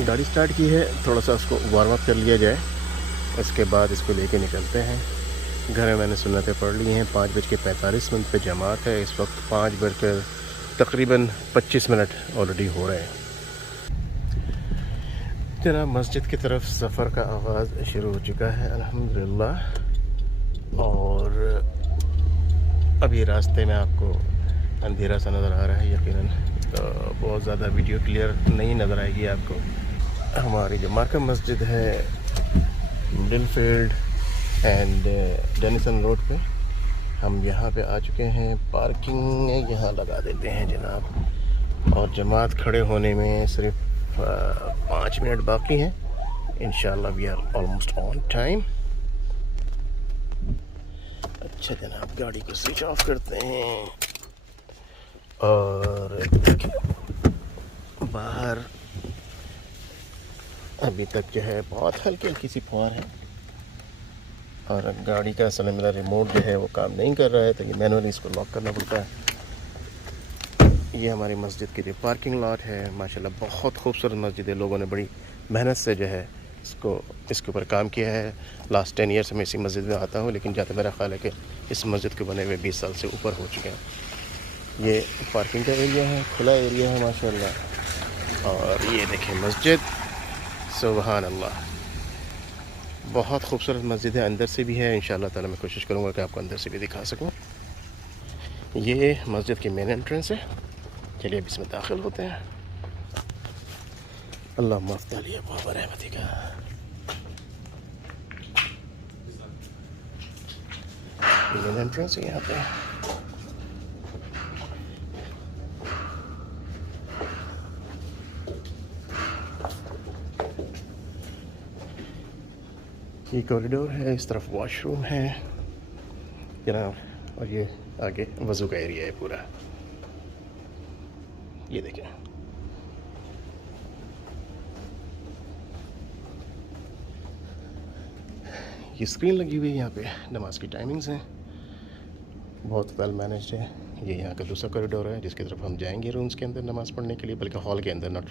गाड़ी स्टार्ट की है, थोड़ा सा उसको वार्म अप कर लिया जाए, उसके बाद इसको लेके निकलते हैं। घर में मैंने सुन्नतें पढ़ ली हैं। 5:45 पे जमात है। इस वक्त 5 बजकर तकरीबन 25 मिनट ऑलरेडी हो रहे हैं। जनाब मस्जिद की तरफ सफ़र का आगाज़ शुरू हो चुका है अल्हम्दुलिल्लाह। और अभी रास्ते में आपको अंधेरा सा नज़र आ रहा है यकीनन, तो बहुत ज़्यादा वीडियो क्लियर नहीं नज़र आएगी आपको। हमारी जो मार्कम मस्जिद है मिडलफील्ड एंड डेनिसन रोड पे, हम यहाँ पे आ चुके हैं। पार्किंग यहाँ लगा देते हैं जनाब। और जमात खड़े होने में सिर्फ 5 मिनट बाकी हैं। इंशाल्लाह we are almost on time. अच्छा जनाब, गाड़ी को स्विच ऑफ करते हैं और देखिए बाहर अभी तक जो है बहुत हल्की हल्की सी फुहार है। और गाड़ी का असल में मेरा रिमोट जो है वो काम नहीं कर रहा है, तो ये मैनुअली इसको लॉक करना पड़ता है। ये हमारी मस्जिद की जो पार्किंग लॉट है, माशाल्लाह बहुत खूबसूरत मस्जिद है। लोगों ने बड़ी मेहनत से जो है इसके ऊपर काम किया है। लास्ट 10 ईयर से मैं इसी मस्जिद में आता हूँ, लेकिन जहाँ तक मेरा ख्याल है कि इस मस्जिद के बने हुए 20 साल से ऊपर हो चुके हैं। ये पार्किंग का एरिया है, खुला एरिया है माशाल्लाह। और ये देखें मस्जिद, सुभान अल्लाह, बहुत खूबसूरत मस्जिद है। अंदर से भी है, इंशाअल्लाह ताला मैं कोशिश करूँगा कि आपको अंदर से भी दिखा सकूँ। ये मस्जिद की मेन एंट्रेंस है। चलिए अब इसमें दाखिल होते हैं। अल्लाह मफ्तली अब्वाब रहमतिका। मेन एंट्रेंस है यहाँ पे। ये कॉरिडोर है, इस तरफ वॉशरूम है जनाब, और ये आगे वज़ू का एरिया है पूरा। ये देखें, ये स्क्रीन लगी हुई है यहाँ पे, नमाज की टाइमिंग्स हैं, बहुत वेल मैनेज्ड है। ये यहाँ का दूसरा कॉरिडोर है जिसकी तरफ हम जाएंगे रूम्स के अंदर नमाज़ पढ़ने के लिए, बल्कि हॉल के अंदर not.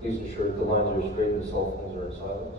Please ensure that the lines are straight and the cell phones are in silence.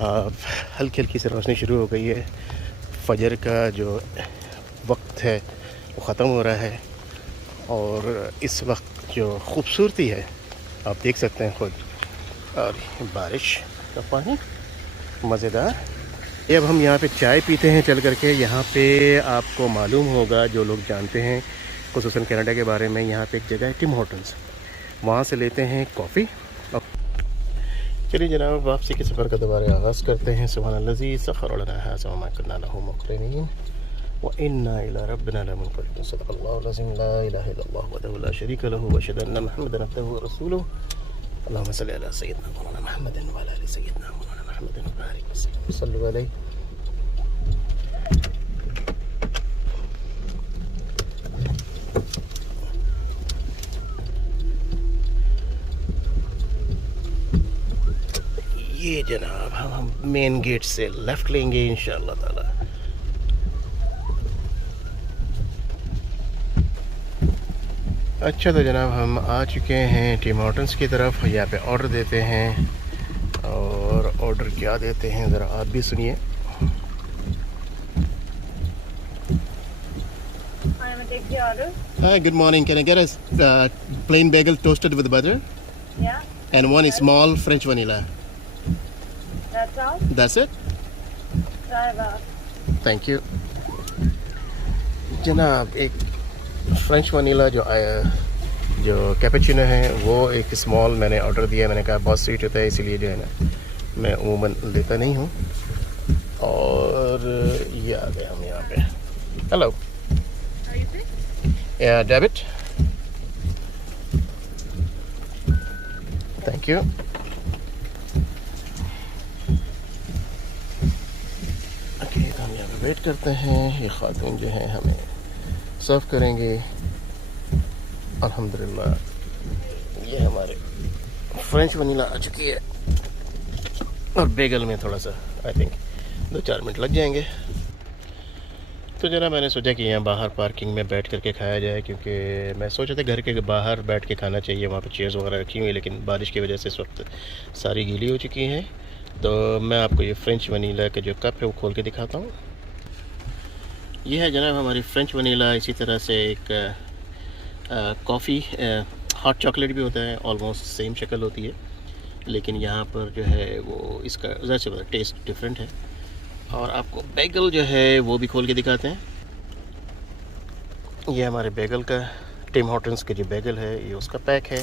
अब हल्की हल्की से रोशनी शुरू हो गई है। फजर का जो वक्त है वो ख़त्म हो रहा है, और इस वक्त जो खूबसूरती है आप देख सकते हैं खुद। और बारिश का पानी मज़ेदार। ये अब हम यहाँ पे चाय पीते हैं चल करके। यहाँ पे आपको मालूम होगा, जो लोग जानते हैं खुसूसन कनाडा के बारे में, यहाँ पे एक जगह है टिम हॉर्टन्स, वहाँ से लेते हैं कॉफ़ी। चलिए जनाब, वापसी के सफ़र का दोबारा आगाज़ करते हैं। सुब्हानल्लज़ी सख़्ख़र लना हाज़ा वमा कुन्ना लहू मुक़रिनीन व इन्ना इला रब्बिना लमुनक़लिबून। सदक़ल्लाहुल अज़ीम। ला इलाहा इल्लल्लाह वहदहु ला शरीका लहू व अशहदु अन्ना मुहम्मदन अब्दुहु व रसूलुहु। अल्लाहुम्मा सल्लि अला सय्यिदिना मौलाना मुहम्मदिन व अला आलि सय्यिदिना मौलाना मुहम्मदिन व बारिक वसल्लिम सल्लु अलैहि। ये जनाब हम मेन गेट से लेफ़्ट लेंगे इंशाअल्लाह ताला। अच्छा तो जनाब हम आ चुके हैं टिम हॉर्टन्स की तरफ। यहाँ पे ऑर्डर देते हैं, और ऑर्डर क्या देते हैं ज़रा आप भी सुनिए। take the order? Hi, good morning. Can I get a plain bagel toasted with butter? Yeah, And one small French vanilla. that's all. That's it? Try about. Thank you. जनाब एक फ्रेंच वनीला जो cappuccino है वो एक small मैंने order दिया। मैंने कहा बहुत स्वीट होता है इसीलिए जो है ना मैं अमूमन लेता नहीं हूँ। और ये आ गए हम यहाँ पे। हेलो, या डेबिट, थैंक यू। ओके, तो हम यहाँ पे वेट करते हैं। ये खातून जो है हमें सर्व करेंगे। अल्हम्दुलिल्लाह ये हमारे फ्रेंच वनीला आ चुकी है और बेगल में थोड़ा सा आई थिंक 2-4 मिनट लग जाएंगे। तो जरा मैंने सोचा कि यहाँ बाहर पार्किंग में बैठ करके खाया जाए, क्योंकि मैं सोचा था घर के बाहर बैठ के खाना चाहिए, वहाँ पे चेयर्स वगैरह रखी हुई, लेकिन बारिश की वजह से इस वक्त सारी गीली हो चुकी हैं। तो मैं आपको ये फ्रेंच वनीला का जो कप है वो खोल के दिखाता हूँ। ये है जनाब हमारी फ्रेंच वनीला। इसी तरह से एक कॉफ़ी हॉट चॉकलेट भी होता है, ऑलमोस्ट सेम शक्ल होती है, लेकिन यहाँ पर जो है वो इसका ज़रा से टेस्ट डिफरेंट है। और आपको बेगल जो है वो भी खोल के दिखाते हैं। ये हमारे बेगल का टिम हॉर्टन्स के जो बेगल है ये उसका पैक है।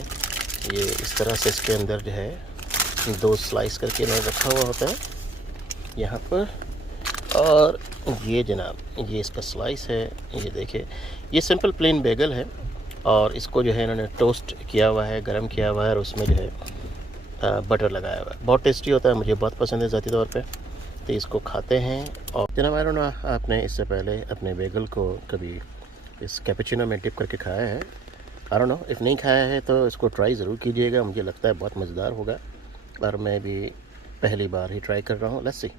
ये इस तरह से इसके अंदर जो है 2 स्लाइस करके इन्होंने रखा हुआ होता है यहाँ पर। और ये जनाब ये इसका स्लाइस है। ये देखिए, ये सिंपल प्लेन बेगल है और इसको जो है इन्होंने टोस्ट किया हुआ है, गरम किया हुआ है, और उसमें जो है बटर लगाया हुआ है। बहुत टेस्टी होता है, मुझे बहुत पसंद है ज़ाती तौर पे। तो इसको खाते हैं। और जनाब आई डोंट नो आपने इससे पहले अपने बेगल को कभी इस कैपेचिनो में डिप करके खाया है? आई डोंट नो, इफ़ नहीं खाया है तो इसको ट्राई ज़रूर कीजिएगा। मुझे लगता है बहुत मज़ेदार होगा और मैं भी पहली बार ही ट्राई कर रहा हूँ। Let's see.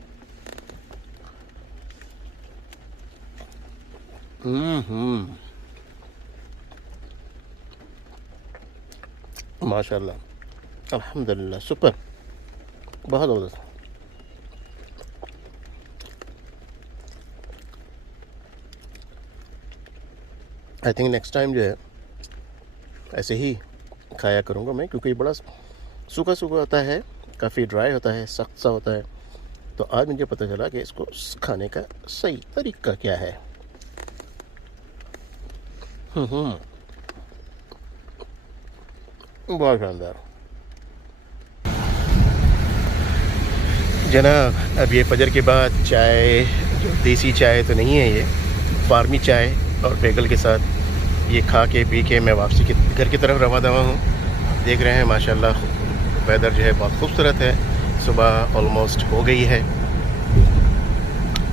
माशाल्लाह, अल्हम्दुलिल्लाह, सुपर, बहुत ज़बरदस्त। आई थिंक नेक्स्ट टाइम जो है ऐसे ही खाया करूँगा मैं, क्योंकि ये बड़ा सूखा सूखा होता है, काफ़ी ड्राई होता है, सख्त सा होता है। तो आज मुझे पता चला कि इसको खाने का सही तरीका क्या है। बहुत शानदार जनाब। अब ये फजर के बाद चाय, जो देसी चाय तो नहीं है, ये फार्मी चाय और बेगल के साथ ये खा के पी के मैं वापसी के घर की तरफ रवा दवा हूँ। देख रहे हैं माशाल्लाह वेदर जो है बहुत खूबसूरत है। सुबह ऑलमोस्ट हो गई है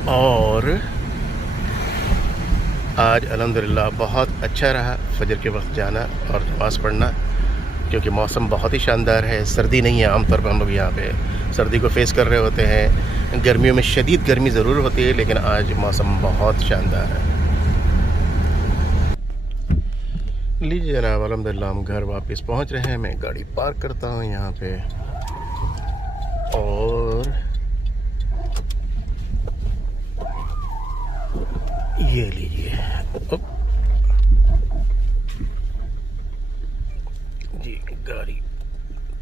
और आज अल्हम्दुलिल्लाह बहुत अच्छा रहा फजर के वक्त जाना और नमाज़ पढ़ना, क्योंकि मौसम बहुत ही शानदार है। सर्दी नहीं है, आमतौर पर हम लोग यहाँ पे सर्दी को फेस कर रहे होते हैं। गर्मियों में शदीद गर्मी ज़रूर होती है, लेकिन आज मौसम बहुत शानदार है। लीजिए जनाब, अल्हम्दुलिल्लाह हम घर वापस पहुँच रहे हैं। मैं गाड़ी पार्क करता हूँ यहाँ पे और ये लीजिए जी, गाड़ी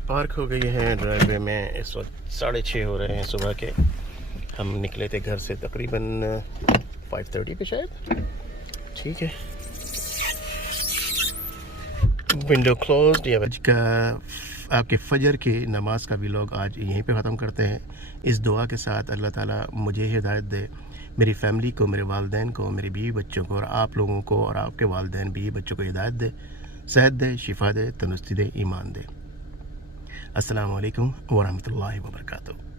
पार्क हो गई है ड्राइववे में। इस वक्त 6:30 हो रहे हैं सुबह के। हम निकले थे घर से तकरीबन 5:30 पे शायद। ठीक है, विंडो क्लोज्ड। या बज का आपके फजर की नमाज का भी लोग आज यहीं पे ख़त्म करते हैं। इस दुआ के साथ अल्लाह ताला मुझे हिदायत दे, मेरी फ़ैमिली को, मेरे वालिदैन को, मेरे बीवी बच्चों को और आप लोगों को और आपके वालिदैन बीवी बच्चों को हिदायत दे, सेहत दे, शिफा दे, तंदुरुस्ती दे, ईमान दे। अस्सलामु अलैकुम व रहमतुल्लाहि व बरकातुहू।